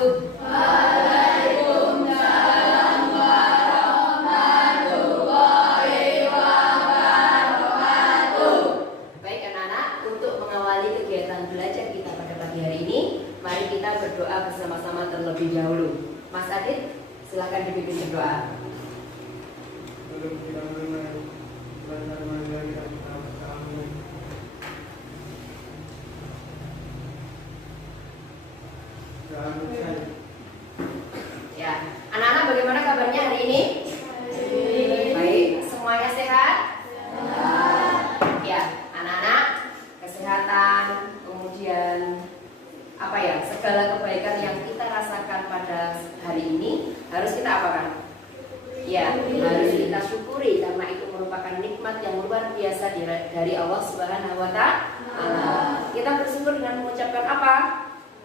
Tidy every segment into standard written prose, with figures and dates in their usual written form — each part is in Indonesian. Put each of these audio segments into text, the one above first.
wabarakatuh. Waalaikumsalam warahmatullahi wabarakatuh. Baik anak-anak, untuk mengawali kegiatan belajar kita pada pagi hari ini, mari kita berdoa bersama-sama terlebih dahulu. Mas Adit, silakan dipimpin berdoa. Ya, anak-anak bagaimana kabarnya hari ini? Baik, semuanya sehat? Ya, anak-anak, kesehatan, kemudian apa ya, segala kebaikan yang kita rasakan pada hari ini harus kita apakan? Ya, harus kita syukuri karena itu merupakan nikmat yang luar biasa dari Allah Subhanahu wa Ta'ala. Kita bersyukur dengan mengucapkan apa?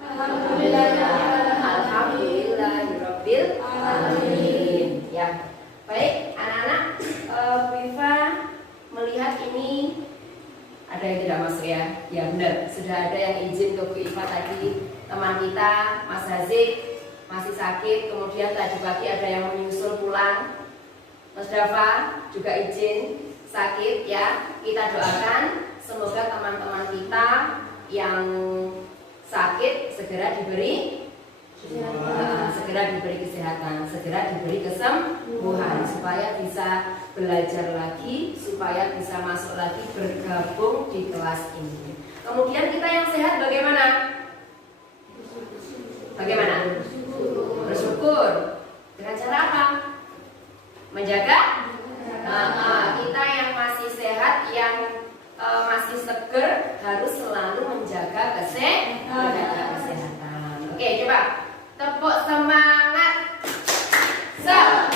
Alhamdulillahirabbil alamin. Ya. Baik, anak-anak, Viva melihat ini ada yang tidak masuk ya? Ya benar, sudah ada yang izin ke Bu Iva tadi. Teman kita, Mas Hazik, masih sakit. Kemudian tadi pagi ada yang menyusul pulang. Mas Dava juga izin sakit ya. Kita doakan semoga teman-teman kita yang sakit segera diberi kesehatan, segera diberi kesembuhan supaya bisa belajar lagi, supaya bisa masuk lagi bergabung di kelas ini. Kemudian kita yang sehat bagaimana? Bagaimana? Bersyukur. Dengan cara apa? Menjaga? Kita yang masih sehat, yang masih seger harus selalu menjaga kesehatan. Oke, coba tepuk semangat. Semangat.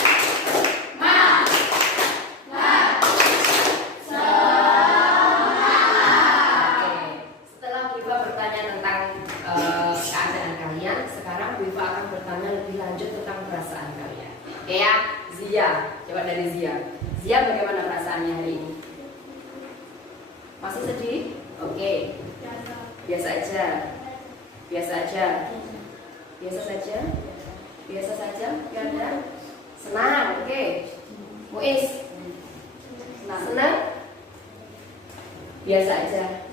Oke, setelah Viva bertanya tentang keadaan kalian, sekarang Viva akan bertanya lebih lanjut tentang perasaan kalian. Oke ya, Zia, coba dari Zia. Zia, bagaimana perasaannya hari ini? Masih sedih? Oke. Biasa aja. Biasa aja. Biasa saja. Biasa saja. Ganda. Senang. Oke. Muiz. Senang. Biasa aja.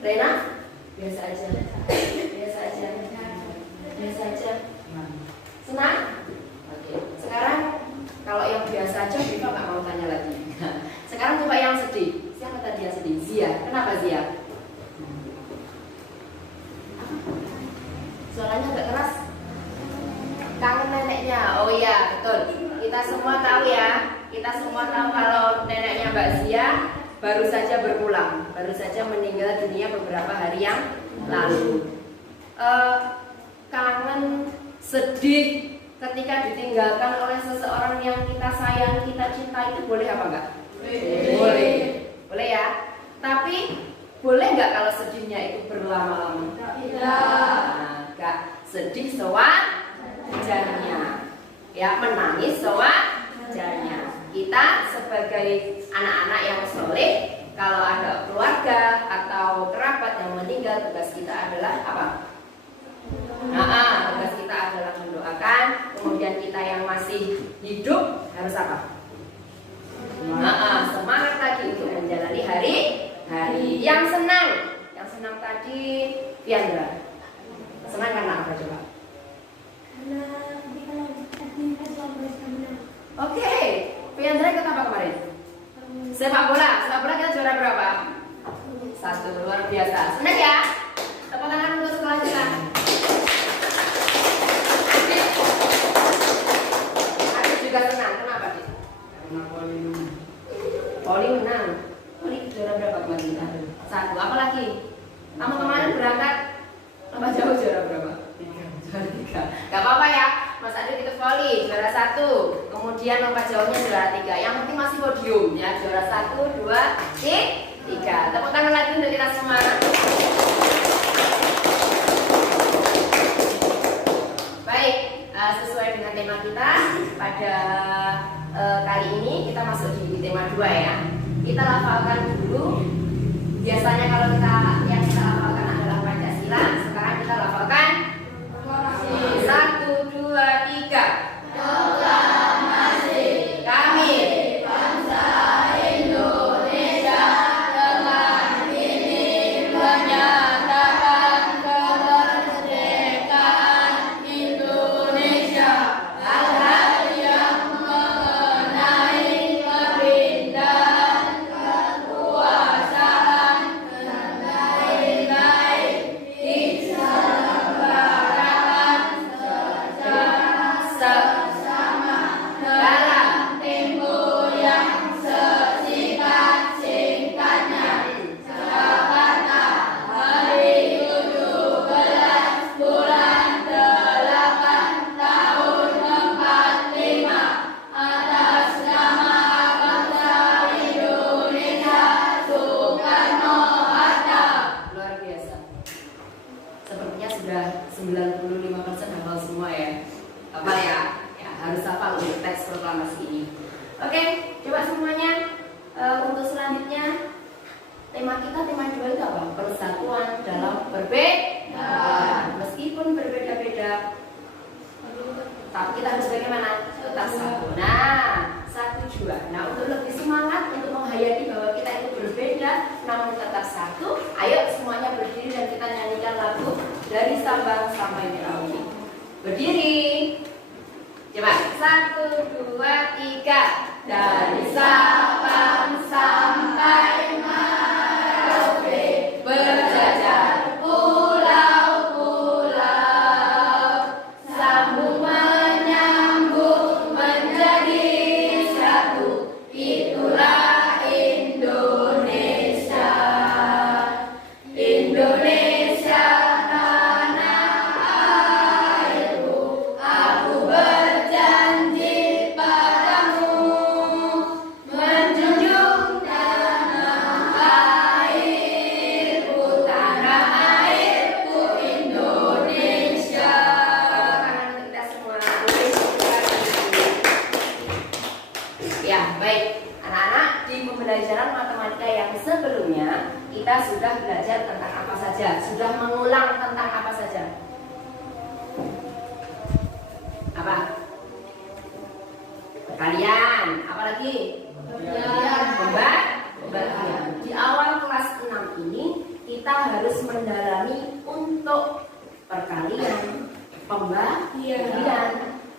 Rena? Biasa aja. Biasa aja. Biasa aja. Senang? Oke. Sekarang kalau yang biasa aja Viva nggak mau tanya lagi. Sekarang coba yang sedih. Siapa tadi yang sedih? Zia. Kenapa Zia? Suaranya agak keras. Kangen neneknya. Oh iya, betul. Kita semua tahu ya. Kita semua tahu kalau neneknya Mbak Zia baru saja berpulang, baru saja meninggal dunia beberapa hari yang lalu. Kangen, sedih ketika ditinggalkan oleh seseorang yang kita sayang, kita cinta, itu boleh apa enggak? Boleh. Boleh ya. Tapi boleh nggak kalau sedihnya itu berlama-lama? Nggak sedih sewajarnya. Ya, menangis sewajarnya. Kita sebagai anak-anak yang soleh, kalau ada keluarga atau kerabat yang meninggal, tugas kita adalah apa? Tugas kita adalah mendoakan. Kemudian kita yang masih hidup harus apa? Semangat lagi untuk menjalani hari yang senang. Yang senang tadi Fiandra. Senang karena apa coba? Karena kita lanjutkan menang. Oke, Fiandra ikut apa kemarin? Sepak bola. Sepak bola kita juara berapa? 1, luar biasa. Senang ya? Tepuk tangan untuk sekolah kita. Aku juga senang. Kenapa sih? Poli menang. Poli juara berapa kemarin kita? 1. Apa lagi? Kamu kemarin berangkat lomba jauh juara berapa? 3. Gak apa-apa ya. Mas Adit itu voli juara 1. Kemudian lomba jauhnya juara 3. Yang penting masih podium ya. Juara 1, 2, 3. Tepuk tangan lagi untuk kita semua. Baik, sesuai dengan tema kita pada kali ini kita masuk di tema 2 ya. Kita lafalkan dulu. Biasanya kalau yang kita lafalkan adalah Pancasila. Sekarang kita lafalkan Hafal ya? Ya, harus hafal untuk teks proklamasi ini. Oke, coba semuanya untuk selanjutnya tema 2 itu apa? Persatuan dalam perbedaan. Meskipun berbeda-beda, tapi kita harus bagaimana? Tetap satu. Nah, 1, 2. Nah, untuk lebih semangat untuk menghayati bahwa kita itu berbeda namun tetap satu, ayo semuanya berdiri dan kita nyanyikan lagu Dari Sabang Sampai Merauke. Berdiri. Coba 1, 2, 3. Dari Sabang sampai Merauke berjajar pulau-pulau, sambung menyambung menjadi satu, itulah Indonesia. Indonesia tanah airku, aku berjanji padamu menjunjung tanah airku Indonesia. Tangan kita semua. Ya, baik. Anak-anak, di pembelajaran matematika yang sebelumnya kita sudah belajar tentang apa saja? Sudah mengulang tentang apa saja? Apa? Perkalian. Apa lagi? Pembagian. Di awal kelas 6 ini kita harus mendalami untuk perkalian, pembagian,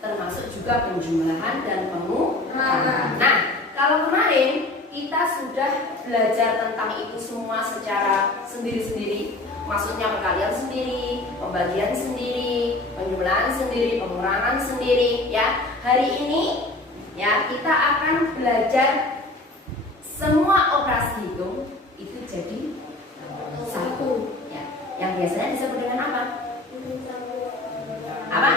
termasuk juga penjumlahan dan pengurangan. Nah, kalau kemarin kita sudah belajar tentang itu semua secara sendiri-sendiri. Maksudnya perkalian sendiri, pembagian sendiri, penjumlahan sendiri, pengurangan sendiri, ya. Hari ini ya kita akan belajar semua operasi hitung itu jadi satu, ya. Yang biasanya disebut dengan apa? Apa?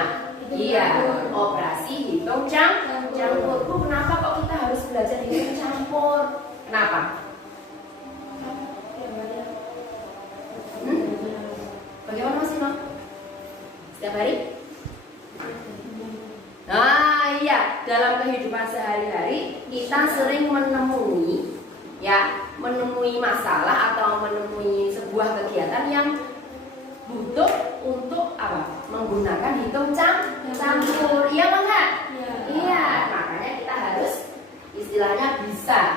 Iya, operasi hitung campur. Bu, kenapa kok kita harus belajar hitung campur? Kenapa? Bagaimana Mas Ino? Setiap hari? Nah, iya, dalam kehidupan sehari-hari kita sering menemui masalah atau menemui sebuah kegiatan yang butuh untuk apa? Menggunakan hitung campur. Iya apa enggak? Iya, makanya kita harus istilahnya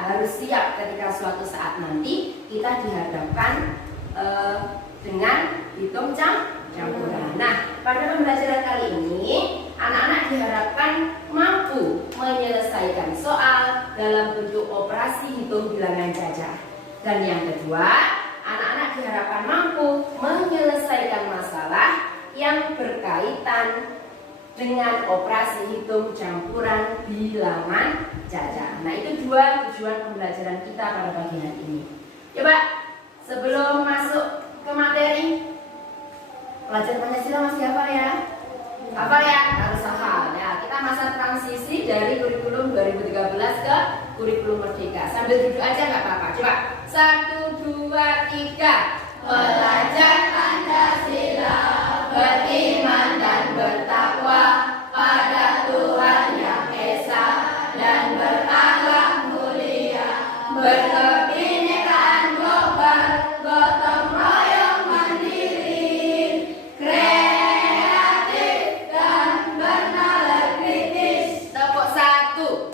harus siap ketika suatu saat nanti kita dihadapkan dengan hitung campuran. Nah, pada pembelajaran kali ini anak-anak diharapkan mampu menyelesaikan soal dalam bentuk operasi hitung bilangan jajah. Dan yang kedua, anak-anak diharapkan mampu menyelesaikan masalah yang berkaitan dengan operasi hitung campuran bilangan jajah. Nah, itu 2 tujuan pembelajaran kita pada pagi hari ini. Coba sebelum masuk ke materi, pelajaran Pancasila masih hafal ya? Hafal ya? Harus hafal ya. Kita masa transisi dari kurikulum 2013 ke kurikulum Merdeka. Sambil duduk aja nggak apa-apa. Coba 1, 2, 3. Belajar Pancasila, beriman dan bertakwa pada Tuhan Yang Esa dan berakhlak mulia, berkebinekaan global, gotong royong mandiri, kreatif dan bernalar kritis. Tepuk 1,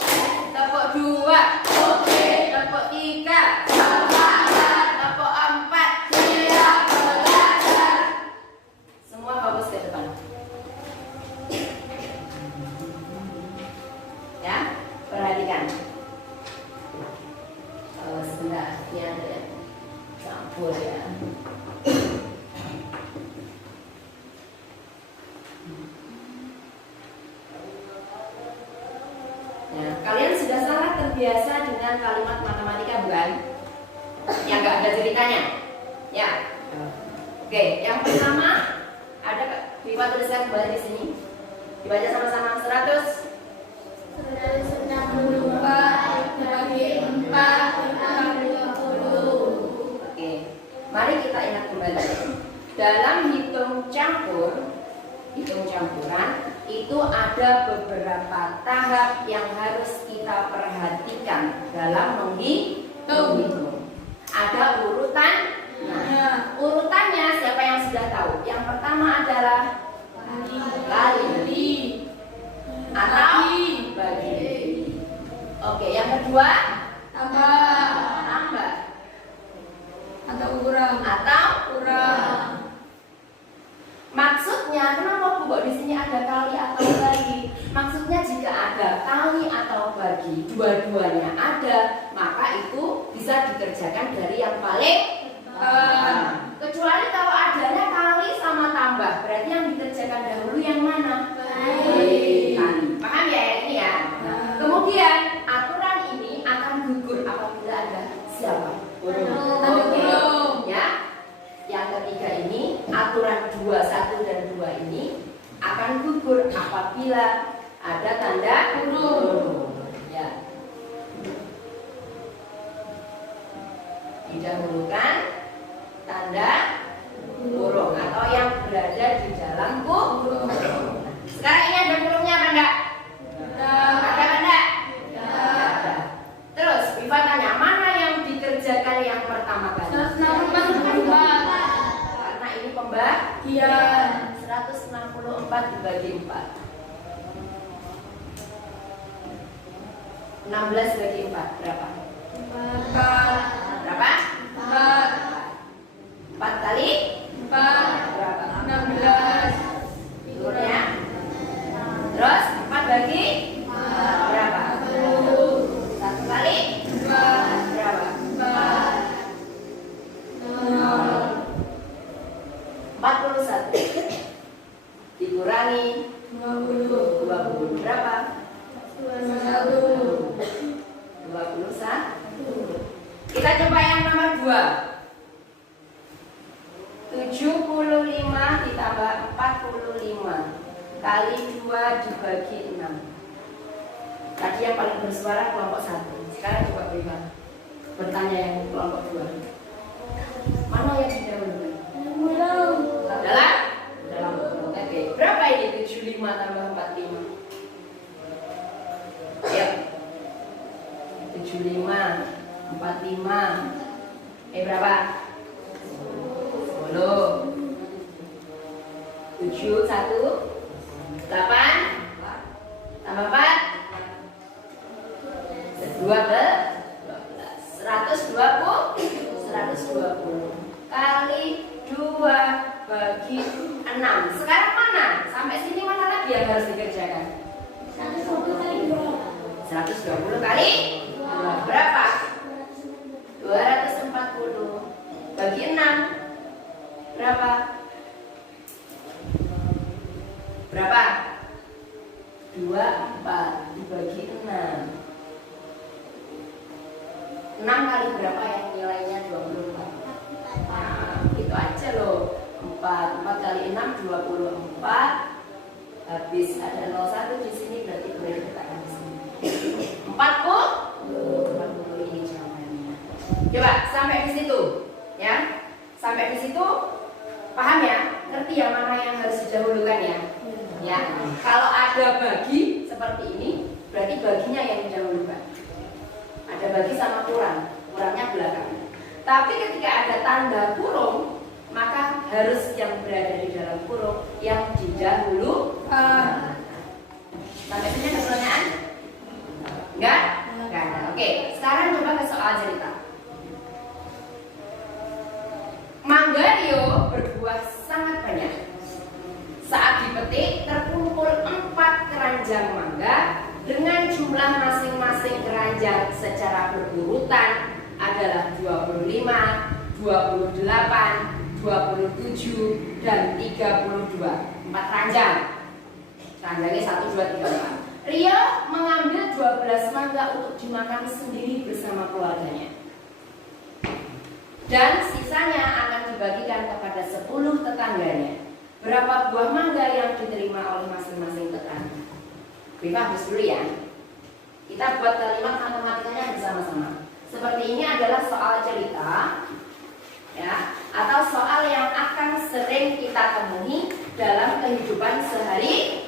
tepuk 2, oke, tepuk 3, semangat, tepuk 4, siap belajar. Semua fokus ke depan. Ya, perhatikan. Sebentar, ini ada yang campur ya. Nah, kalian sudah sangat terbiasa dengan kalimat matematika bukan? Yang nggak ada ceritanya. Ya. Oke, yang pertama ada Viva tuliskan kembali di sini. Dibaca sama-sama 100. 164 bagi 4 30. Oke, mari kita ingat kembali. Dalam hitung campuran itu ada beberapa tahap yang harus kita perhatikan dalam menghitung. Ada urutan. Nah, urutannya siapa yang sudah tahu? Yang pertama adalah kali atau bagi. Oke, yang kedua tambah atau kurang. Maksudnya kenapa Bu kok di sini ada kali atau bagi? Maksudnya jika ada kali atau bagi, dua-duanya ada, maka itu bisa dikerjakan dari yang paling kecuali kalau adanya kali sama tambah, berarti yang dikerjakan dahulu yang mana? Kali. Paham ya ini ya? Kemudian aturan ini akan gugur apabila ada siapa? Burung. Ya. Yang ketiga ini aturan 2, 1 dan 2 ini akan gugur apabila ada tanda burung. Ya. Didahulukan tanda burung atau yang berada di dalam burung. Sekarang ini ada burungnya apa enggak? Ada apa enggak? Ada. Terus Viva tanya, mana yang dikerjakan yang pertama kali? 164. Karena ini pembagian 164 dibagi 4. 16 bagi 4 berapa? 4. Berapa? 4 kali 4. berapa? 16. Turunnya. Terus 4 bagi berapa? 1 kali 4. berapa? 41 dikurangi 20 berapa? 21. 21. Kita coba yang nomor 2. 75 ditambah 45 kali 2 dibagi 6. Tadi yang paling bersuara kelompok 1. Sekarang coba berikan bertanya yang kelompok 2. Mana yang didahulukan? Dalam oke. Berapa ini 75 tambah 45? Ya. 75 45 berapa? 10 7 1 8 tambah 4 120 kali 2 bagi 6. Sekarang mana? Sampai sini mana lagi yang harus dikerjakan? 120 kali 2 berapa? 240 bagi 6 berapa? Berapa? 24 dibagi 6. 6 kali berapa yang nilainya 24? Nah, itu aja loh. 4 kali 6 24. Habis ada 01 di sini, berarti boleh dikatakan di sini. 40 ini jawabannya. Coba sampai di situ, ya. Sampai di situ paham ya? Ngerti yang mana yang harus didahulukan ya? Ya. Kalau ada bagi seperti ini, berarti baginya yang didahulukan. Ada bagi sama kurang, kurangnya belakangan. Tapi ketika ada tanda kurung, maka harus yang berada di dalam kurung yang didahulukan. Sampai sini ada pertanyaan? Enggak? Enggak ada. Oke, sekarang coba ke soal cerita. Mangga Rio berbuah sangat banyak. Saat dipetik terkumpul 4 keranjang mangga dengan jumlah masing-masing keranjang secara berurutan adalah 25, 28, 27 dan 32. 4 keranjang. Keranjangnya 1, 2, 3, 4. Rio mengambil 12 mangga untuk dimakan sendiri bersama keluarganya. Dan sisanya akan dibagikan kepada 10 tetangganya. Berapa buah mangga yang diterima oleh masing-masing tetangga? Viva habis dulu ya. Kita buat kalimat matematikanya bersama-sama. Seperti ini adalah soal cerita, ya, atau soal yang akan sering kita temui dalam kehidupan sehari-hari.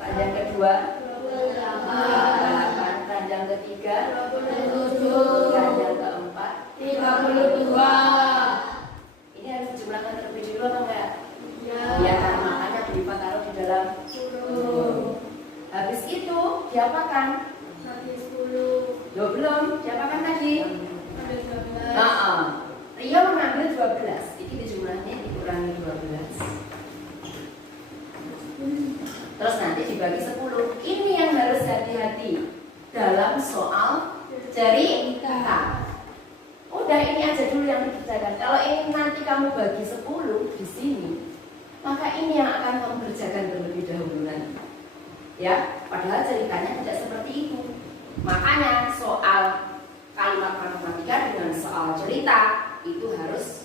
Panjang kedua 28. 8. Panjang ketiga 27. panjang keempat 32. ini harus dijumlahkan terlebih dulu atau enggak? Ya. Ya, makanya Bipa taruh di dalam 10. habis itu diapakan? Nanti 10. Loh, belum, diapakan tadi? Ada 12. Rio mengambil 12, ini dijumlahnya dikurangi 12 terus nanti dibagi 10. Ini yang harus hati-hati dalam soal cerita. Udah, ini aja dulu yang dikerjakan. Kalau ini nanti kamu bagi 10 di sini, maka ini yang akan kamu kerjakan terlebih dahulu nanti. Ya, padahal ceritanya tidak seperti itu. Makanya soal kalimat matematika dengan soal cerita itu harus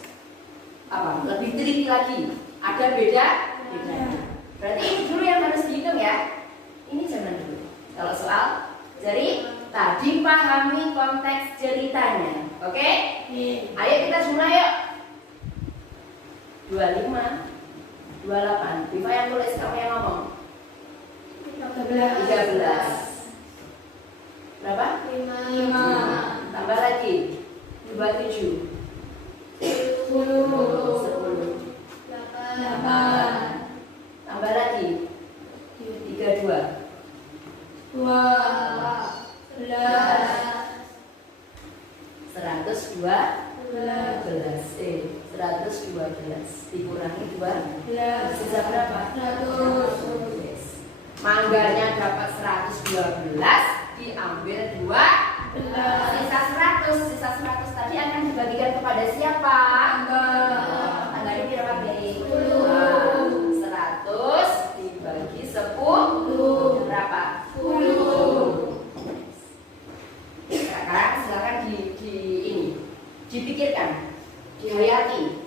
lebih teliti lagi. Ada bedanya. Berarti ini dulu yang harus dihitung ya. Ini jangan dulu. Kalau soal cerita, dipahami konteks ceritanya. Oke? Ayo kita jumlah yuk. 25, 28. Biva yang tulis, kamu yang ngomong. 13. Berapa? 5. Tambah lagi 27. 10. 8. Tambah lagi 32. 2. 11. 112 dikurangi 2 sisa berapa? 100. Yes. Mangganya dapat 112 diambil 2 sisa 100 tadi akan dibagikan kepada siapa? Tanggalnya berapa nih? 10. 100 dibagi 10 berapa? 10. Sekarang silakan dipikirkan, dihayati.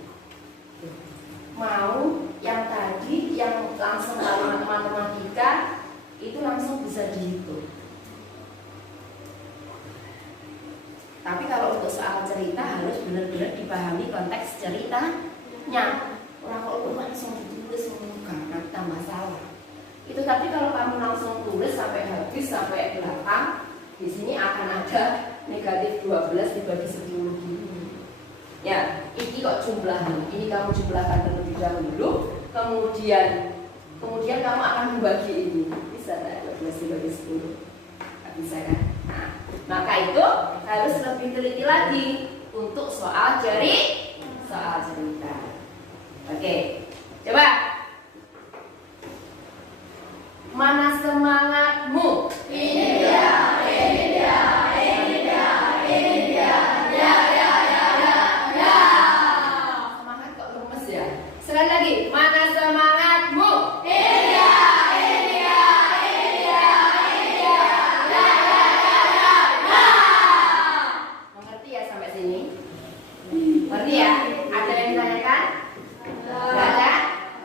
Mau yang tadi yang langsung kalimat matematika itu langsung bisa dihitung. Tapi kalau untuk soal cerita harus benar-benar dipahami konteks ceritanya. Orang kalau langsung ditulis nanti tambah salah. Itu tapi kalau kamu langsung tulis sampai habis sampai belakang, di sini akan ada negatif 12 dibagi 10 gini. Ya, ini kok jumlahnya. Ini kamu jumlahkan terlebih dahulu, kemudian kamu akan membagi ini. Bisa tak 12 dibagi 10? Nggak bisa kan? Nah, maka itu harus lebih teliti lagi untuk soal cerita. Oke, coba. Mana semangatmu? Ini dia. Semangat kok lemes ya? Sekali lagi, mana semangatmu? Mengerti ya sampai sini? Mengerti ya? Ada yang ditanyakan? Nggak ada?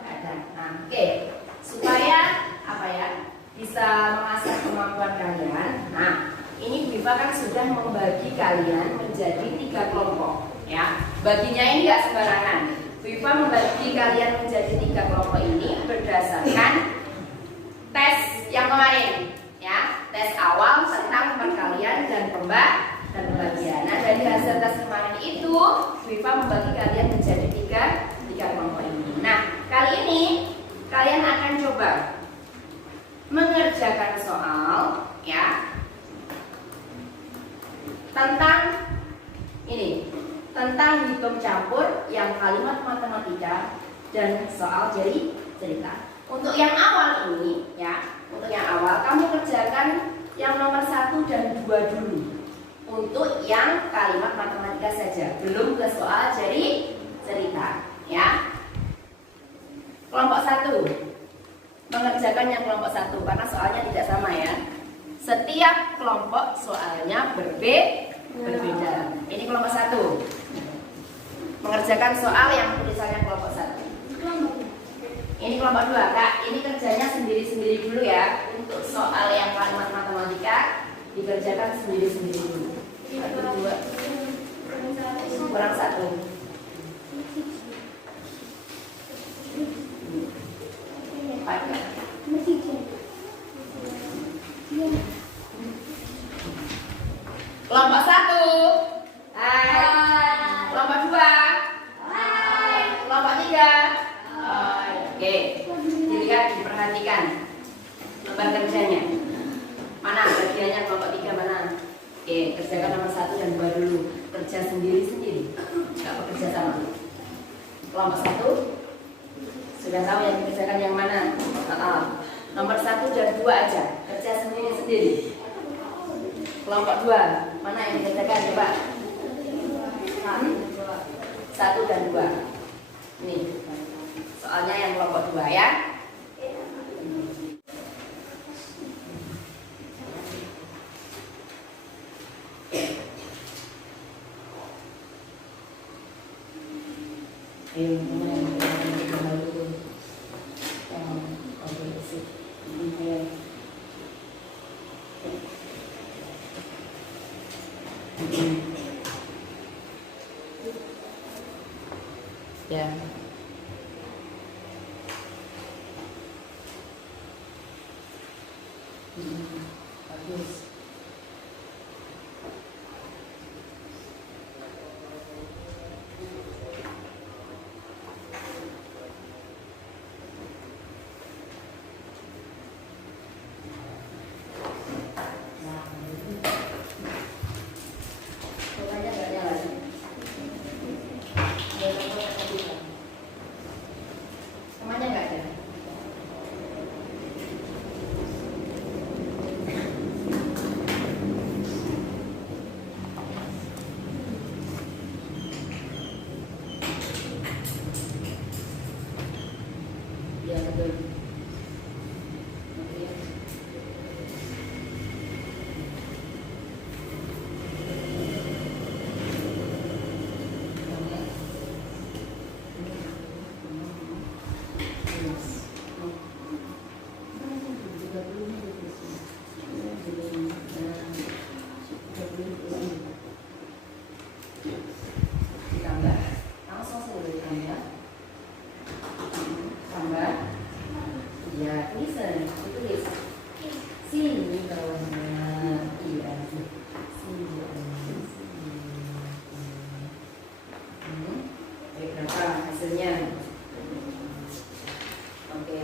Nggak ada. Nah, oke. Supaya bisa mengasah kemampuan kalian. Nah, ini Biva kan sudah membagi kalian menjadi 3 kelompok. Ya, baginya ini nggak sembarangan. Biva membagi kalian menjadi 3 kelompok ini berdasarkan tes yang kemarin, ya, tes awal tentang perkalian dan pembagian. Nah, dari hasil tes kemarin itu, Biva membagi kalian menjadi 3 kelompok ini. Nah, kali ini kalian akan coba mengerjakan soal, ya, tentang hitung campur yang kalimat matematika dan soal cerita. Untuk yang awal ini, ya, kamu kerjakan yang nomor 1 dan 2 dulu. Untuk yang kalimat matematika saja, belum ke soal cerita, ya. Kelompok 1 mengerjakan yang kelompok 1 karena soalnya tidak sama ya. Setiap kelompok soalnya berbeda. Ini kelompok 1 mengerjakan soal yang tulisannya kelompok 1. Ini kelompok 2, Kak. Ini kerjanya sendiri-sendiri dulu ya. Untuk soal yang kalimat matematika dikerjakan sendiri-sendiri dulu. 1, 2, kurang 1. lembar kerjanya. Mana bagiannya kelompok 3 mana? Oke, kerjakan nomor 1 dan 2 dulu. Kerja sendiri-sendiri, nggak bekerja sama. Kelompok 1 sudah tahu yang dikerjakan yang mana? Nomor 1 dan 2 aja, kerja sendiri-sendiri. Kelompok 2 mana yang dikerjakan coba? 1 dan 2. Nih, soalnya yang kelompok 2 ya. Ya. Bagus. Namanya nggak ada. Ya betul. Oke. Ditambah, langsung saja ditambah. Tambah, ya tulisan, ditulis. Sini bawahnya, iya sini. Baik, berapa hasilnya? Oke,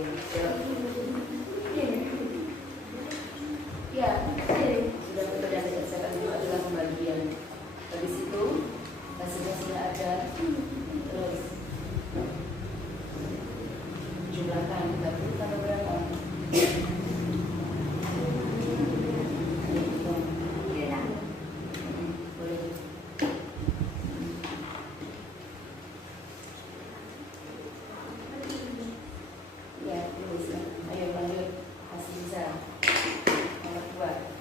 ya, sudah betul yang saya kerjakan itu adalah pembagian. Habis itu hasilnya sudah ada. Terus jumlahkan 30 tambah berapa? Boleh. Ya, tulis ya. Ayo lanjut. Masih bisa. Nomor 2.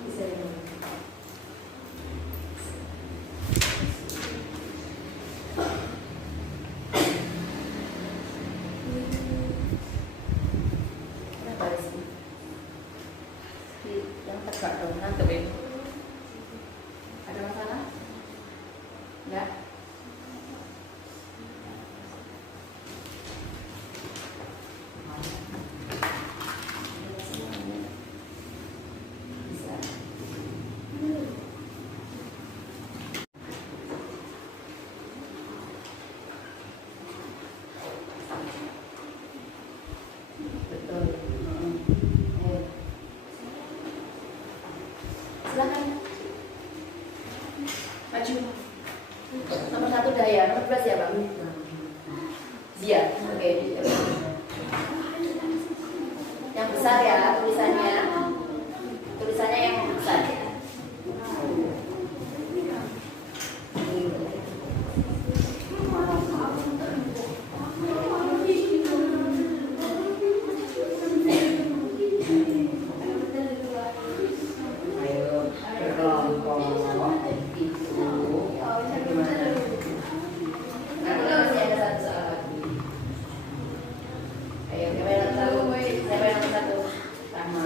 Bisa ini. Kenapa di sini? Yang tegak dong, nangkep ya. Ada masalah? Enggak? Bisa. Betul. Ayo. Silakan. Maju. Nomor 1 Daya, nomor 2 siapa? Zia. Oke. Yang besar ya tulisannya. Tulisannya yang besar. Ayo berkelompok itu bagaimana? Nanti masih ada satu soal lagi. Ayo siapa yang nomor 1? Siapa yang nomor 1? Rahma.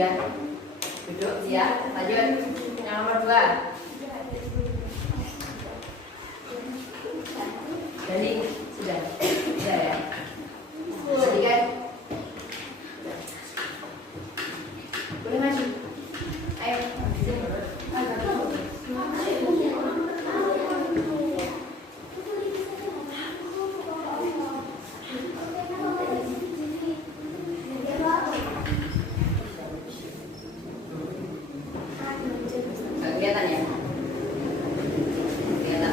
Ya. Duduk, siap. Lanjut. Yang nomor 2. Jadi sudah ya. Jadi kan? Boleh maju. Ayo. Nggak kelihatan ya? Kelihatan.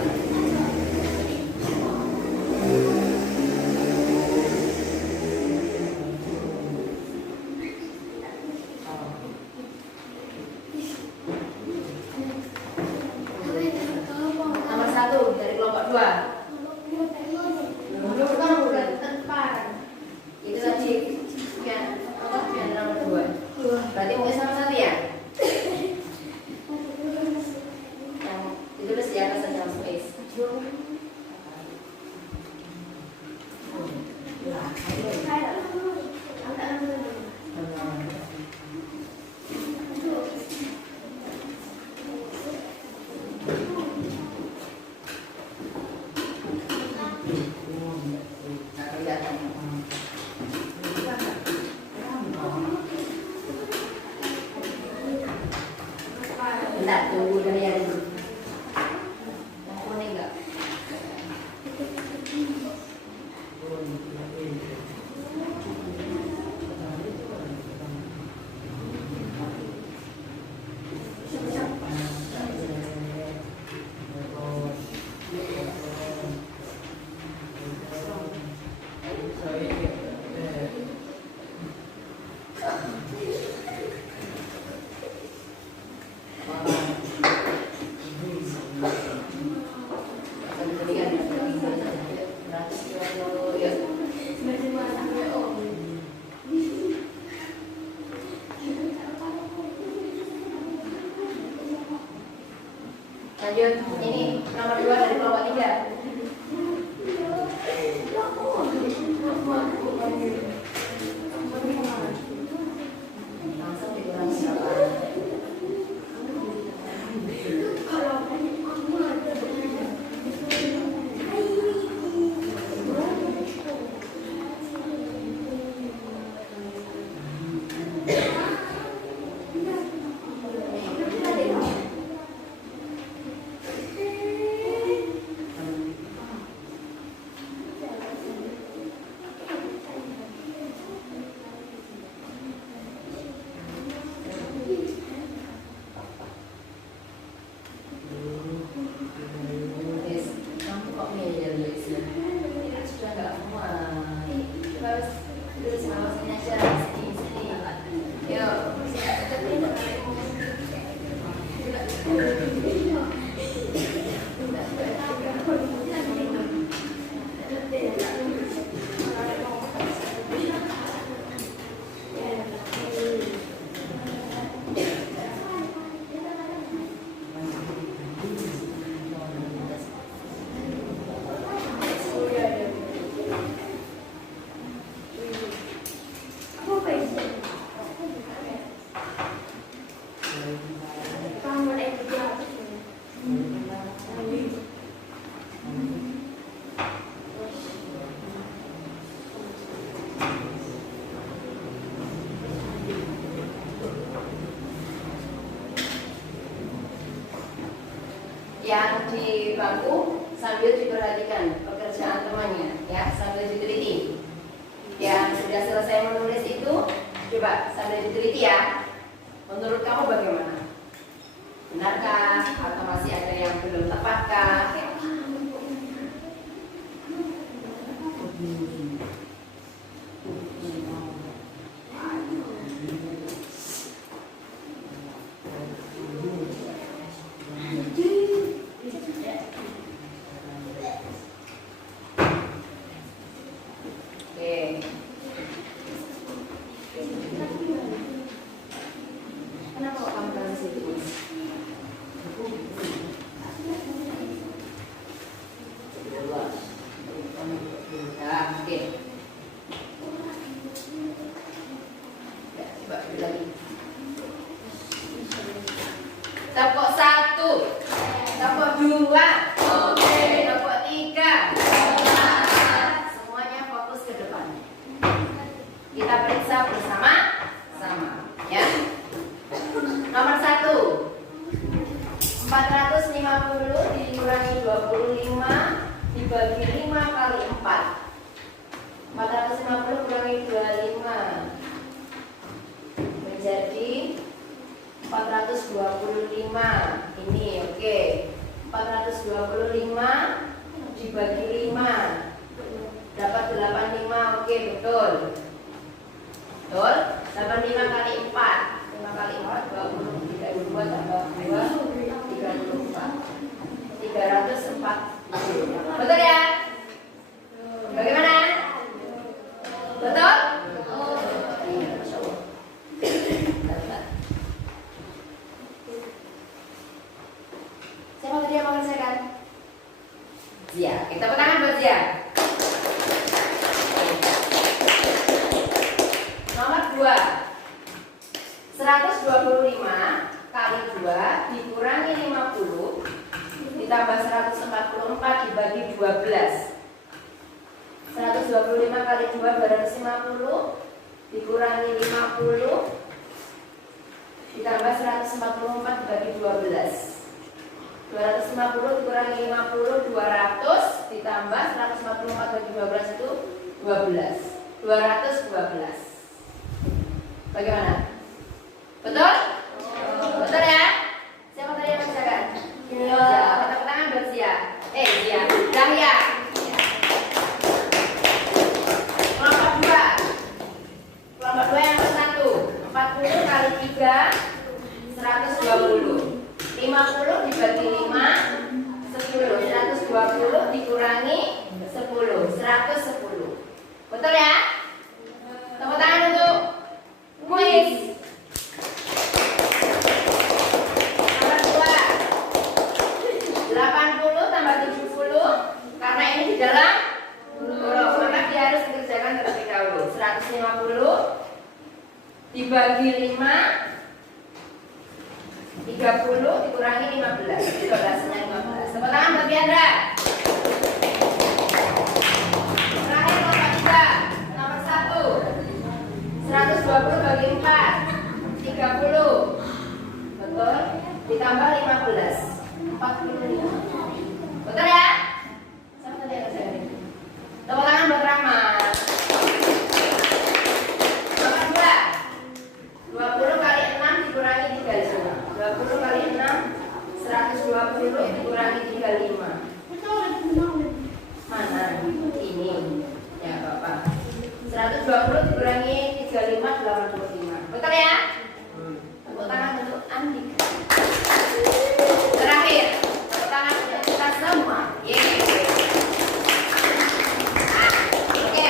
Nomor 1 dari kelompok 2. Nomor pertama bukan tepat. Itu tadi yang nomor 2. Berarti mungkin sama satu ya? Yang ditulis di atas dalam space. Nggak kelihatan. Bentar, tunggu dari yang dulu. Yang kuning enggak? Lanjut, ini nomor 2 dari kelompok 3. Langsung dikurangi berapa? Kamu kok milih sudah nggak muat? Harus tulis nama sini aja, sini. Yuk. Yang di bangku sambil diperhatikan pekerjaan temannya, ya, sambil diteliti. Yang sudah selesai menulis itu, coba sambil diteliti ya. Menurut kamu bagaimana? Benarkah atau masih ada yang belum tepatkah? Oke. Kenapa kok kamu dari situ? Nah, oke. Ya, coba dulu lagi. Ini oke. 425 dibagi 5 dapat 85. Oke, betul. Betul? 85 kali 4. 5 kali 4 20 32 tambah 2 34. 340. Betul ya? Bagaimana? Betul? Siapa tadi yang mengerjakan? Zia. Kita tepuk tangan buat Zia. Nomor 2. 125 kali 2 dikurangi 50 ditambah 144 dibagi 12. 125 kali 2 250 dikurangi 50 ditambah 144 dibagi 12. 250 dikurangi 50 200 ditambah 144 bagi 12 itu 12. 212. Bagaimana? Betul? Betul ya? Siapa tadi yang mengerjakan? Zia. Tepuk tangan buat Zia. Zia. Dahya. Kelompok 2. Kelompok 2 yang ke-1. 40 kali 3 120. 50 dibagi 5 10. 120 dikurangi 10 110. Betul ya? Tepuk tangan untuk kuis. Nomor 2. 80 tambah 70 karena ini di dalam huruf maka dia harus dikerjakan terlebih dahulu. 150 dibagi 5 30 dikurangi 15. Itu hasilnya 15. Tepuk tangan buat Diandra. Terakhir nomor 3. Nomor 1. 120 bagi 4 30. Betul? Ditambah 15 45. Betul ya? Siapa tadi yang kerjain? Tepuk tangan buat Rahmat. Nomor 2. 20 kali 6 dikurangi 35. 20 kali 6 120 dikurangi 35. Mana? Ini. Ya, Bapak. 120 dikurangi 35 85. Betul ya? Tepuk tangan untuk Andi. Terakhir, tepuk tangan untuk kita semua. Oke.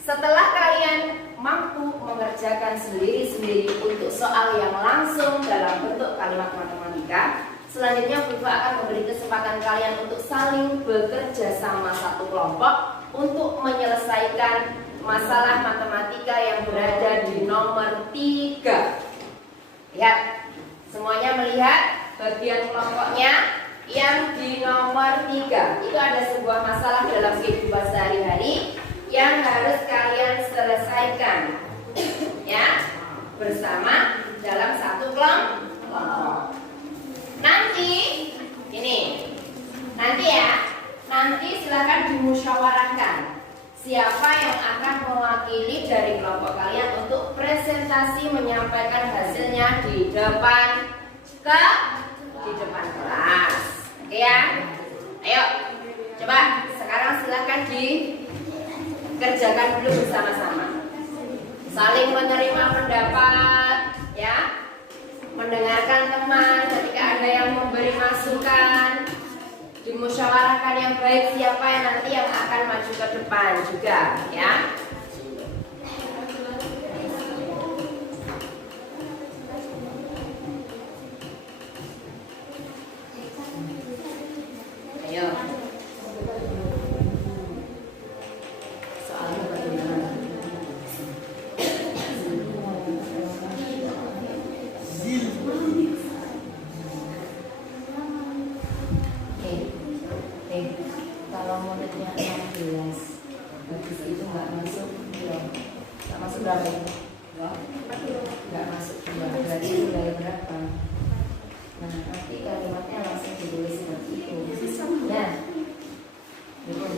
Setelah kalian mampu mengerjakan sendiri-sendiri untuk soal yang langsung dalam bentuk kalimat matematika, selanjutnya Viva akan memberi kesempatan kalian untuk saling bekerja sama satu kelompok untuk menyelesaikan masalah matematika yang berada di nomor 3. Lihat, semuanya melihat bagian kelompoknya yang di nomor 3. Itu ada sebuah masalah dalam kehidupan sehari-hari yang harus kalian selesaikan, ya, bersama dalam satu kelompok. Nanti silakan dimusyawarahkan siapa yang akan mewakili dari kelompok kalian untuk presentasi menyampaikan hasilnya di depan kelas. Oke ya? Ayo, coba sekarang silakan dikerjakan dulu bersama-sama. Saling menerima pendapat, ya. Mendengarkan teman ketika ada yang memberi masukan, dimusyawarahkan yang baik siapa yang nanti yang akan maju ke depan juga, ya. Ayo. Soalnya bagaimana? Kalau muridnya 16 habis itu nggak masuk nggak masuk berapa ini? Nggak masuk 2, berarti nilai berapa? Nah, nanti kalimatnya langsung ditulis seperti itu. Nah, betul.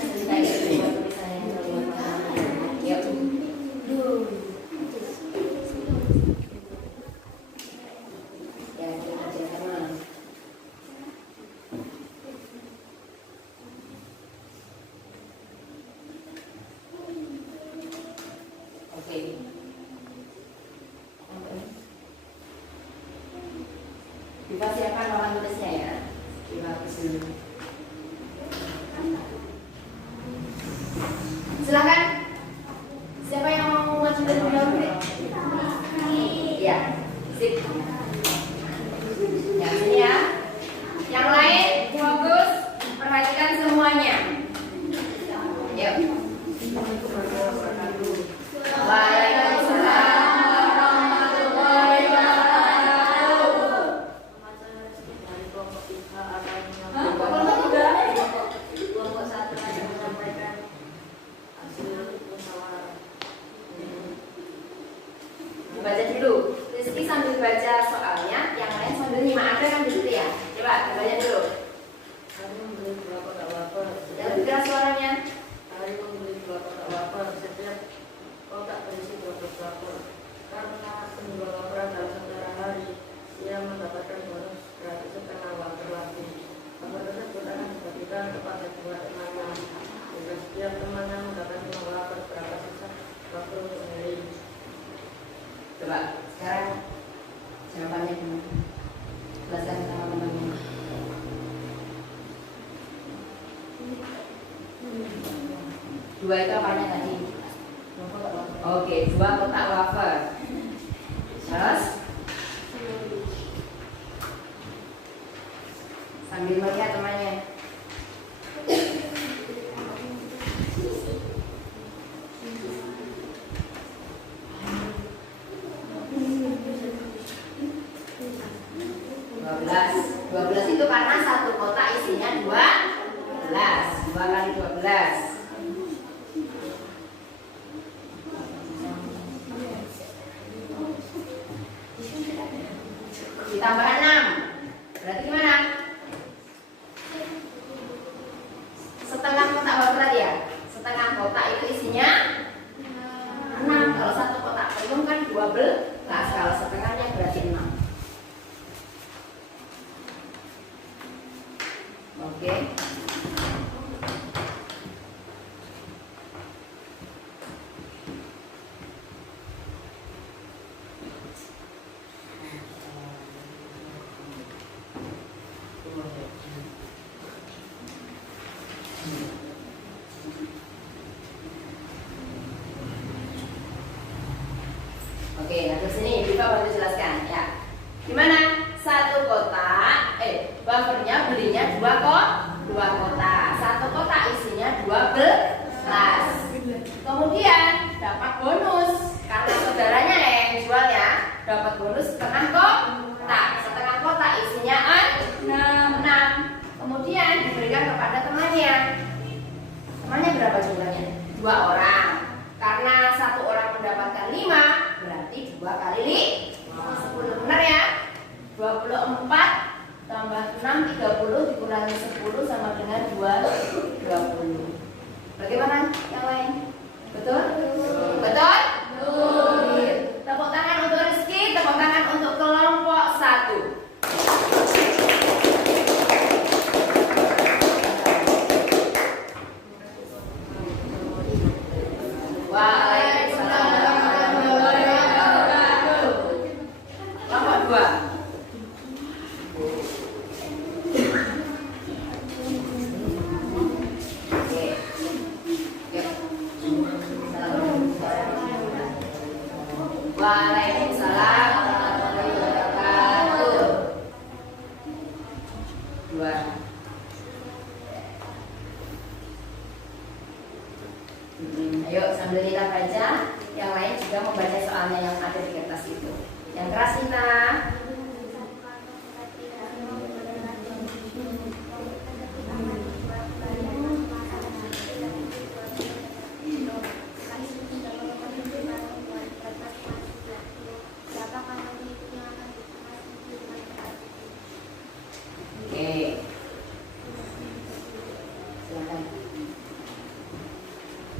Kita isi tulisannya yang kalimat matematika. Ya, Waalaikumsalam warahmatullahi wabarakatuh. Dari kelompok IPA akan Hah? kelompok 1 akan menyampaikan hasil musyawarah. Dibaca dulu. Rizky sambil baca soalnya, yang lain sambil nyimak. Ada kan di situ ya? Coba dibaca dulu. Kami membeli 2 kotak wafer. Yang lebih keras suaranya. Kami membeli 2 kotak wafer. Setiap kotak berisi 12 wafer. Karena penjual wafer adalah saudara Hari, ia mendapatkan bonus gratis setengah wafer lagi. Wafer tersebut akan dibagikan kepada 2 temannya. Jika setiap temannya mendapat 5 wafer, berapa sisa wafer untuk Hari? Coba sekarang jawabannya gimana? Jelaskan sama teman-teman. Dua itu apanya tadi? Oke, 2 kotak wafer. Terus sambil melihat temannya. Dua belas itu karena satu kotak isinya 12. 2 kali 12. Ditambah 6. Berarti gimana? Setengah kotak wafer tadi ya? Setengah kotak itu isinya 6. Kalau satu kotak penuh kan 12. Kalau setengahnya berarti 6. Oke. Oke, nah terus ini Viva bantu jelaskan ya. Gimana? Satu kotak, wafernya belinya 2 kotak. Satu kotak isinya 12. Kemudian dapat bonus karena saudaranya yang jual ya, dapat bonus setengah kotak. Setengah kotak isinya 6. Kemudian diberikan kepada temannya. Temannya berapa jumlahnya? 2 orang. Karena satu orang mendapatkan 5, berarti 2 kali 10. Benar ya? 24 tambah 6, 30 dikurangi 10 sama dengan 20. Bagaimana yang lain? Betul? Betul? Tepuk tangan untuk Rizky, tepuk tangan untuk kelompok 1. Waalaikumsalam warahmatullahi wabarakatuh. Kelompok 2. Oke. Yuk. Waalaikumsalam warahmatullahi wabarakatuh. 2. Ayo sambil kita baca, yang lain juga membaca soalnya yang ada di kertas itu. Yang keras kita. Oke. Silakan.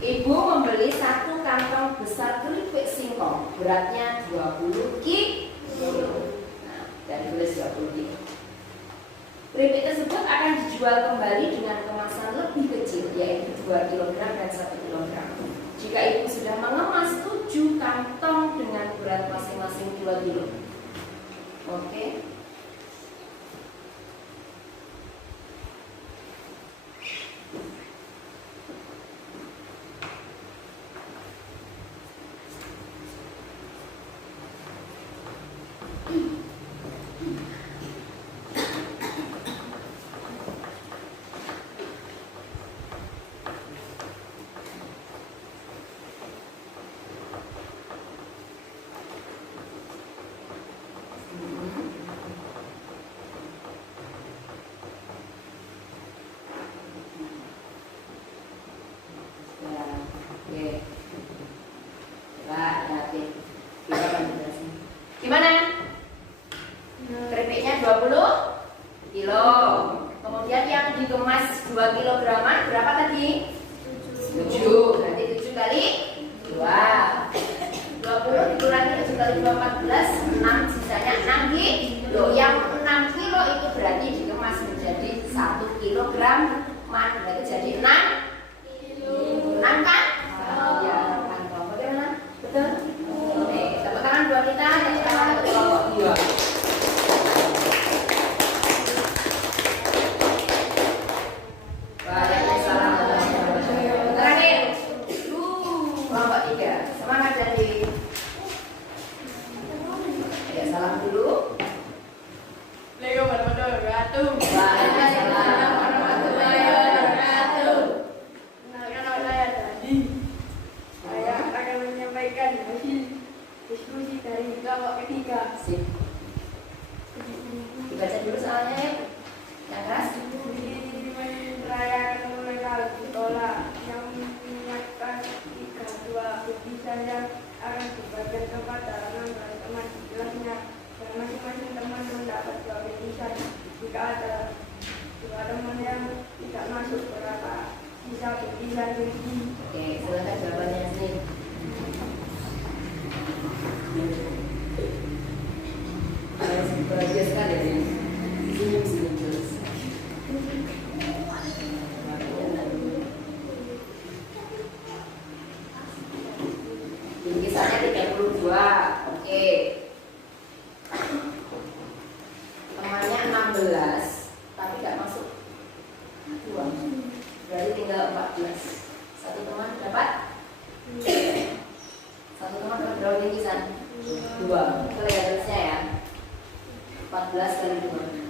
Ibu membeli 1 kantong besar keripik singkong, beratnya 20 kilo. Nah, dan tulis 20 kilo. Keripik tersebut akan dijual kembali dengan kemasan lebih kecil, yaitu 2 kg dan 1 kg. Jika ibu sudah mengemas 7 kantong dengan berat masing-masing 2 kilo. Oke. pagi. Saya akan menyampaikan hasil diskusi dari kelompok ketiga. Sip. Dibaca dulu soalnya ya. Yang keras. Di merayakan mengenal sekolah yang menyiapkan 32 bukti saya akan dibagikan kepada 16 teman di kelasnya. Dan masing-masing teman mendapat 2 bingkisan. Jika ada 2 teman yang tidak masuk, berapa sisa bingkisan ini? Oke, silakan jawabannya sini. Bahagia sekali ya. Senyum terus. Bingkisannya 32. Oke. Temannya 16, tapi tidak masuk 2. Berarti tinggal 14. Satu teman dapat? Satu teman dapat berapa bingkisan? 2. Itu realitasnya ya. 14 kali 2.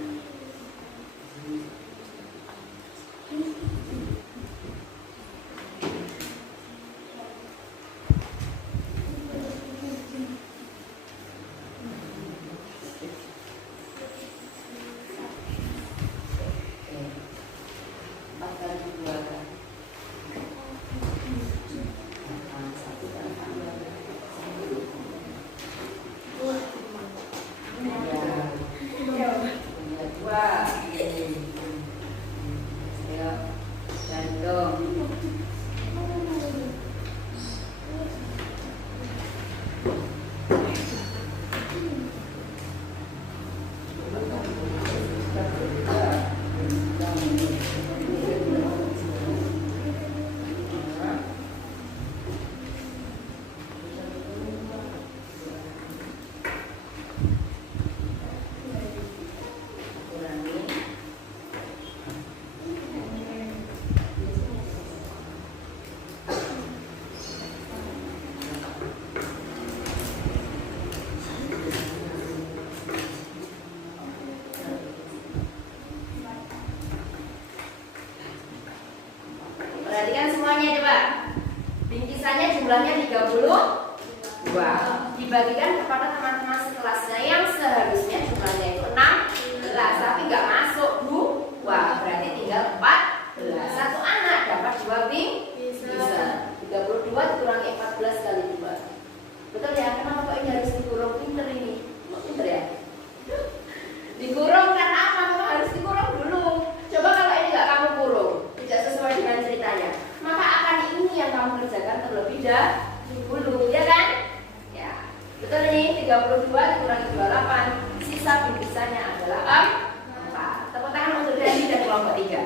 Perhatikan semuanya coba. Bingkisannya jumlahnya 32. Dibagikan kepada teman-teman sekelasnya yang seharusnya jumlahnya itu 16, tapi nggak masuk 2. Berarti tinggal 14. Satu anak dapat 2 bingkisan. 32 dikurangi 14 kali 2. Betul ya? Kenapa kok ini harus dikurung? Pinter ini. Pinter ya? Dikurung karena apa? Memang harus dikurung dulu. Coba kalau ini nggak kamu kurung, tidak sesuai dengan ceritanya, maka akan ini yang kamu kerjakan terlebih dahulu, ya kan? Ya, betul nih. 32 dikurangi 28, sisa bingkisannya adalah 4. Tepuk tangan untuk Dani dan kelompok 3.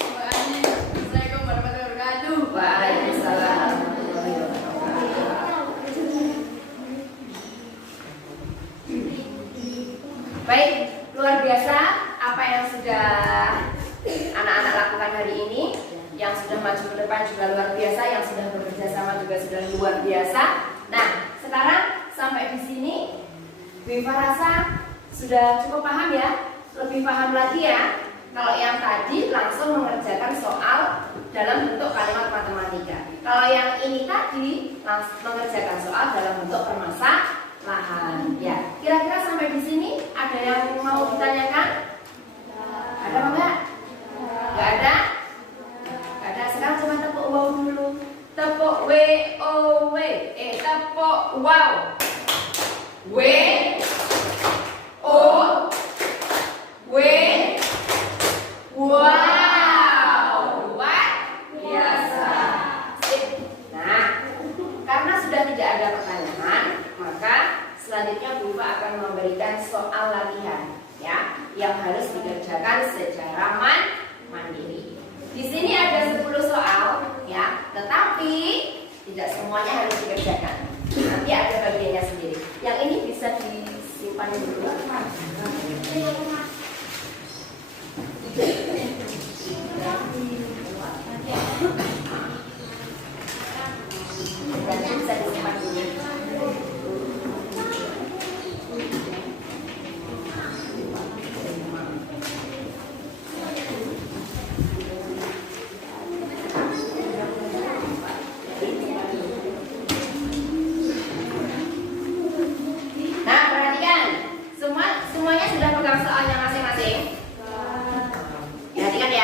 Assalamualaikum warahmatullahi wabarakatuh. Waalaikumsalam. Baik, luar biasa apa yang sudah anak-anak lakukan hari ini. Yang sudah maju ke depan juga luar biasa, yang sudah bekerja sama juga sudah luar biasa. Nah, sekarang sampai di sini Biva rasa sudah cukup paham ya. Lebih paham lagi ya. Kalau yang tadi langsung mengerjakan soal dalam bentuk kalimat matematika. Kalau yang ini tadi langsung mengerjakan soal dalam bentuk permasalahan. Ya, kira-kira sampai di sini ada yang mau ditanyakan? Ada apa enggak? Enggak ada? Enggak ada. Sekarang coba tepuk wow dulu. Tepuk W-O-W. Tepuk wow. W-O-W. Wow, luar biasa. Sip. Nah, karena sudah tidak ada pertanyaan, maka selanjutnya Bu Iva akan memberikan soal latihan ya, yang harus dikerjakan secara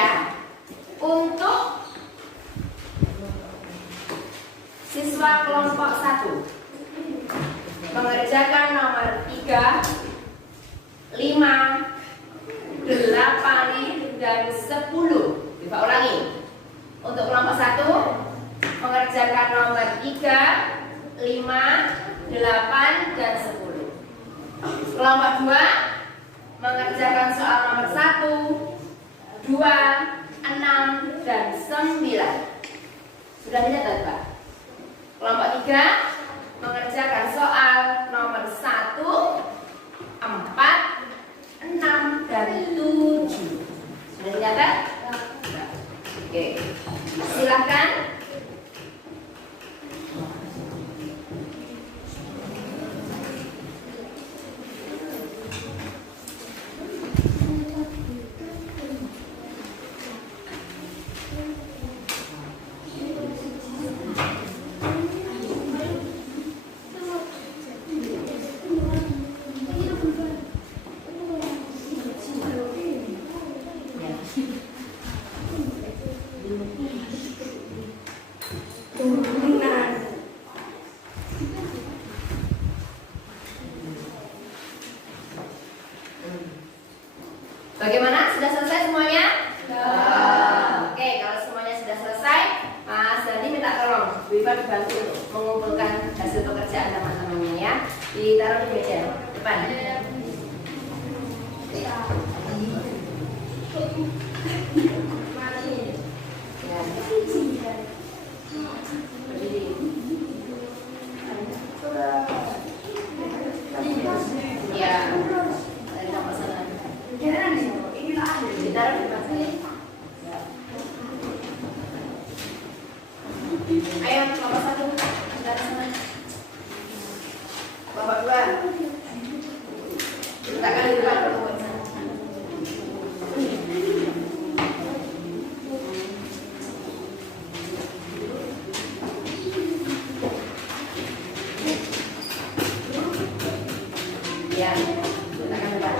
ya. Untuk siswa kelompok 1 mengerjakan nomor 3, 5, 8, dan 10. Coba ulangi. Untuk kelompok 1 mengerjakan nomor 3, 5, 8, dan 10. Kelompok 2 mengerjakan soal nomor 1, 2, 6, dan 9. Sudah dicatat, Pak? Kelompok 3 mengerjakan soal nomor 1, 4, 6, dan 7. Sudah dicatat? Oke. Silakan. Bagaimana? Sudah selesai semuanya? Oke, kalau semuanya sudah selesai, Mas Dani minta tolong Bu Iva dibantu untuk mengumpulkan hasil pekerjaan teman-temannya ya. Ditaruh di meja depan. Ya. Ditaruh di depan saya. Ayo, kelompok 1 dari sana. Kelompok 2 letakkan di depan kelompok sana. Ya, letakkan di depan.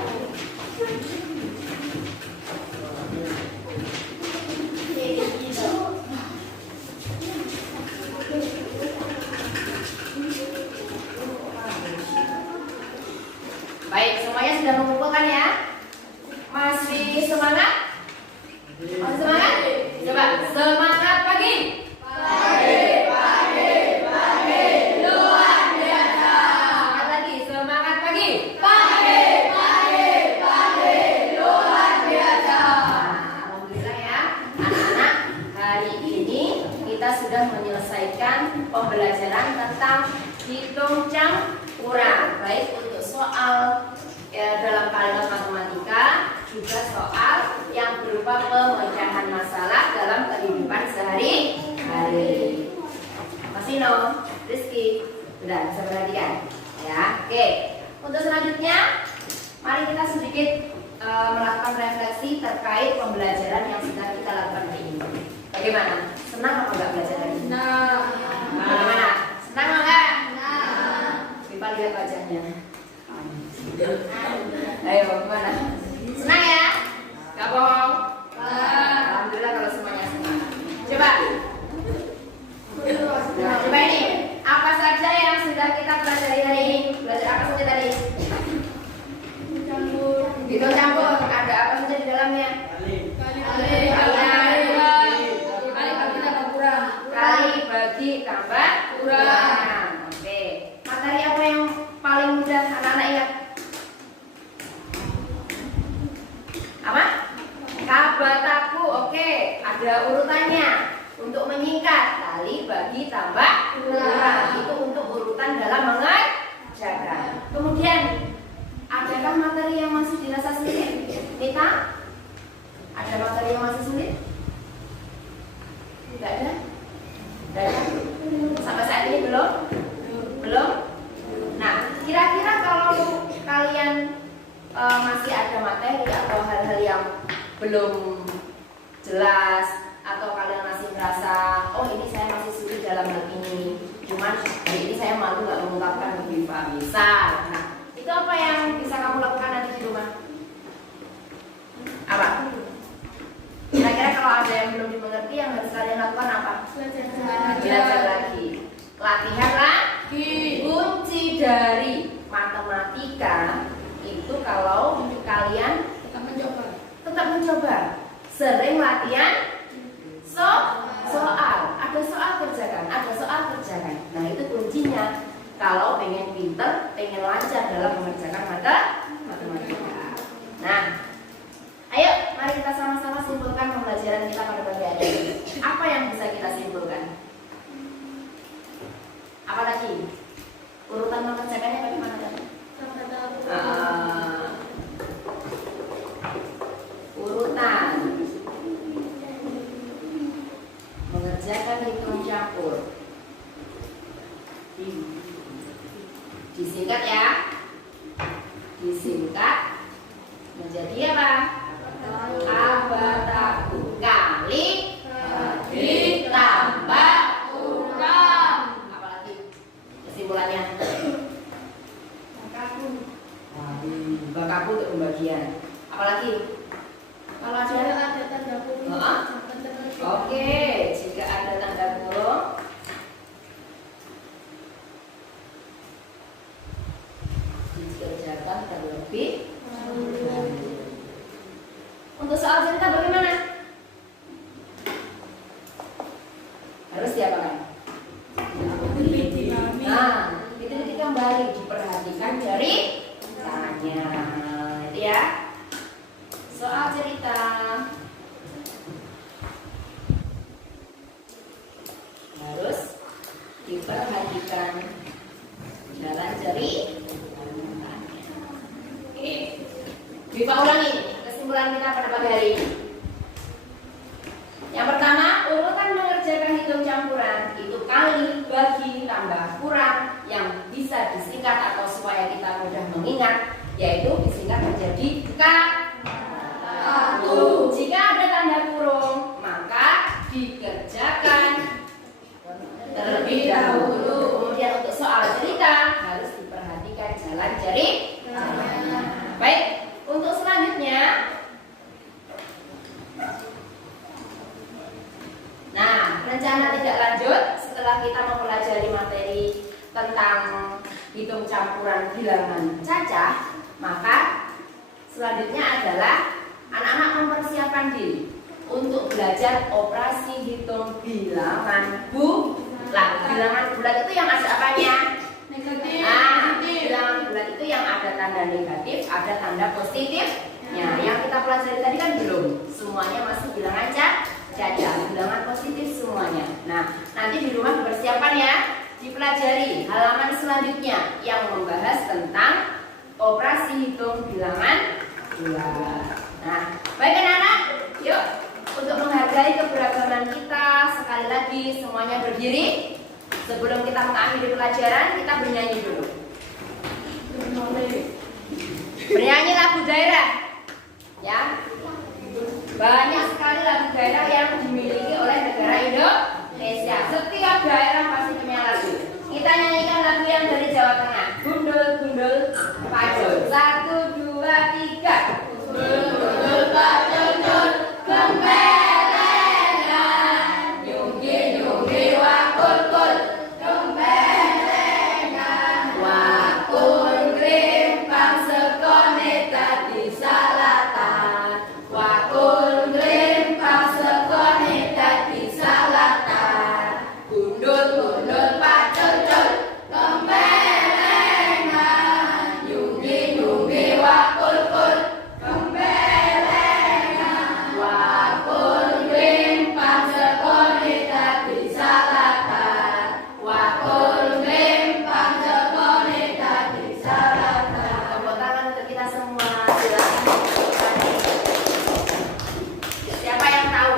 Baik, semuanya sudah mengumpulkan ya? Masih semangat? Masih semangat? Coba, semangat pagi! Luar biasa! Semangat lagi, semangat pagi! Luar biasa! Alhamdulillah ya, anak-anak, hari ini kita sudah menyelesaikan pembelajaran tentang hitung campuran, baik untuk soal dalam kalimat matematika, juga soal yang berupa pemecahan masalah dalam kehidupan sehari-hari. Mas Ino, Rizky, sudah bisa perhatikan ya. Oke, untuk selanjutnya mari kita sedikit melakukan refleksi terkait pembelajaran yang sudah kita lakukan hari ini. Bagaimana? Senang apa enggak belajar hari ini? Bagaimana? Senang enggak? Kita lihat wajahnya. Ayo, gimana? Senang ya? Gak bohong? Alhamdulillah kalau semuanya senang. Coba. Nah, coba ini. Apa saja yang sudah kita pelajari hari ini? Belajar apa saja tadi? Hitung campur. Ada apa saja di dalamnya? Kali, bagi, tambah, kurang. Oke. Materi apa yang paling mudah anak-anak ingat? Apa? Kabataku. Oke, ada urutannya. Untuk menyingkat, kali, bagi, tambah, kurang. Itu untuk urutan dalam mengerjakan. Kemudian, adakah materi yang masih dirasa sulit? Nita? Ada materi yang masih sulit? Tidak ada? Tidak ada? Sampai saat ini belum? Belum? Nah, kira-kira kalau kalian masih ada materi atau hal-hal yang belum jelas, atau kalian masih merasa, oh ini saya masih sulit dalam hal ini, cuman hari ini saya malu nggak mengungkapkan ke Iva, misal. Nah, itu apa yang bisa kamu lakukan nanti di rumah? Apa? Kira-kira yang harus kalian lakukan apa? Belajar Belajar lagi. Latihan lagi. Kunci dari matematika itu kalau kalian tetap mencoba, sering latihan soal. Ada soal kerjakan. Nah itu kuncinya. Kalau pengen pinter, pengen lancar dalam mengerjakan matematika. Nah, ayo mari kita sama-sama simpulkan pembelajaran kita pada pagi hari ini. Apa yang bisa kita simpulkan? Apa lagi? Urutan mengerjakannya bagaimana tadi? Urutan mengerjakan hitung campur. Disingkat ya. Disingkat menjadi apa? Abataku kali ditambah kurang. Apalagi kesimpulannya? Bakaku untuk pembagian. Apalagi? Kalau ada tanda kurung. Oke, jika ada tanda kurung dikerjakan terlebih. Untuk soal cerita bagaimana? Harus diapakan? Nah, itu kembali diperhatikan dari caranya, itu ya. Soal cerita harus diperhatikan jalan jari. Oke, Bipa ulangi kesimpulan kita pada pagi hari ini. Yang pertama, urutan mengerjakan hitung campuran itu kali, bagi, tambah, kurang yang bisa disingkat atau supaya kita mudah mengingat, yaitu disingkat menjadi satu. Jika ada tanda kurung, maka dikerjakan terlebih dahulu. Kemudian untuk soal cerita harus diperhatikan jalan jari. Baik, untuk selanjutnya, nah, rencana tidak lanjut setelah kita mempelajari materi tentang hitung campuran bilangan cacah, maka selanjutnya adalah anak-anak mempersiapkan diri untuk belajar operasi hitung bilangan bulat. Bilangan bulat itu yang ada apanya? Negatif. Nah, bilangan bulat itu yang ada tanda negatif, ada tanda positifnya. Yang kita pelajari tadi kan belum. Semuanya masih bilangan cacah, bilangan positif semuanya. Nah, nanti di rumah dipersiapkan ya, dipelajari halaman selanjutnya yang membahas tentang operasi hitung bilangan bulat. Nah, baik anak-anak, yuk untuk menghargai keberagaman kita, sekali lagi semuanya berdiri. Sebelum kita mengakhiri pelajaran, kita bernyanyi dulu. Bernyanyi lagu daerah, ya. Banyak sekali lagu daerah yang dimiliki oleh negara Indonesia. Setiap daerah pasti punya lagu. Kita nyanyikan lagu yang dari Jawa Tengah. Gundul gundul pacul. 1, 2, 3. Gundul gundul pacul cul gembelengan. Nyunggi nyunggi wakul kul gembelengan. Wakul grimpang sekone dadi salatan. Wakul grimpang sekone dadi salatan. Gundul gundul pacul cul gembelengan. Nyunggi nyunggi wakul kul gembelengan. Wakul grimpang sekone dadi salatan. Wakul grimpang sekone dadi salatan. Tepuk tangan untuk kita semua. Silakan. Siapa yang tahu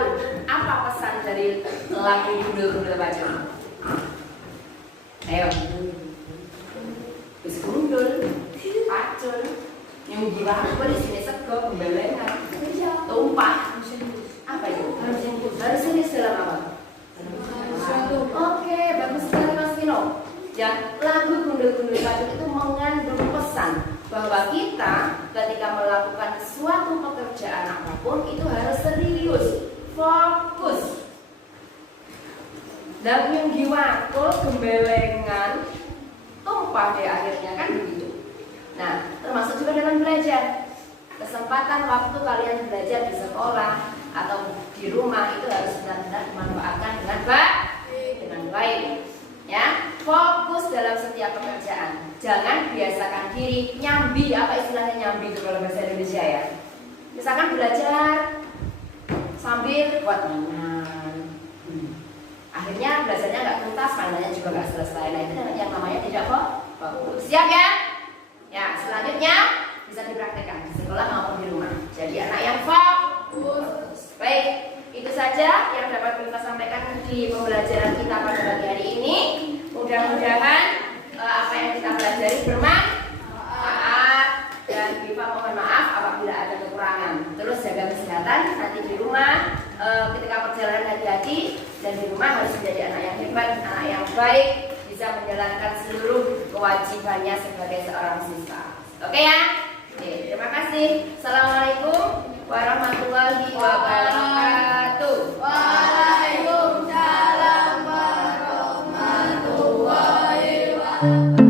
apa pesan dari lagu gundul-gundul pacul? Ayo. Wis gundul, pacul, nyunggi wakul di sini sego gembelengan. Tumpah. Apa itu? Harus ini dalam apa? Oke, bagus sekali Mas Vino. Ya, lagu gundul-gundul pacul itu mengandung pesan bahwa kita ketika melakukan suatu pekerjaan apapun itu harus serius, fokus, Dan yang diwakul gembelengan tumpah deh akhirnya kan begitu. Nah, termasuk juga dalam belajar. Kesempatan waktu kalian belajar di sekolah atau di rumah itu harus benar-benar dimanfaatkan dengan baik. Ya, fokus dalam setiap pekerjaan. Jangan biasakan diri nyambi. Apa istilahnya nyambi itu kalau bahasa Indonesia ya? Misalkan belajar sambil buat mainan. Akhirnya belajarnya nggak tuntas, mainannya juga nggak selesai. Nah itu yang namanya tidak fokus. Siap ya? Ya, selanjutnya bisa dipraktekkan di sekolah maupun di rumah. Jadi anak yang fokus. Baik, itu saja yang dapat kita sampaikan di pembelajaran kita pada pagi hari ini. Mudah-mudahan apa yang kita pelajari bermanfaat, dan Biva mohon maaf apabila ada kekurangan. Terus jaga kesehatan nanti di rumah, ketika perjalanan hati-hati, dan di rumah harus menjadi anak yang hebat, anak yang baik, bisa menjalankan seluruh kewajibannya sebagai seorang siswa. Oke ya? Oke, terima kasih. Assalamualaikum warahmatullahi wabarakatuh. Waalaikumsalam warahmatullahi wabarakatuh.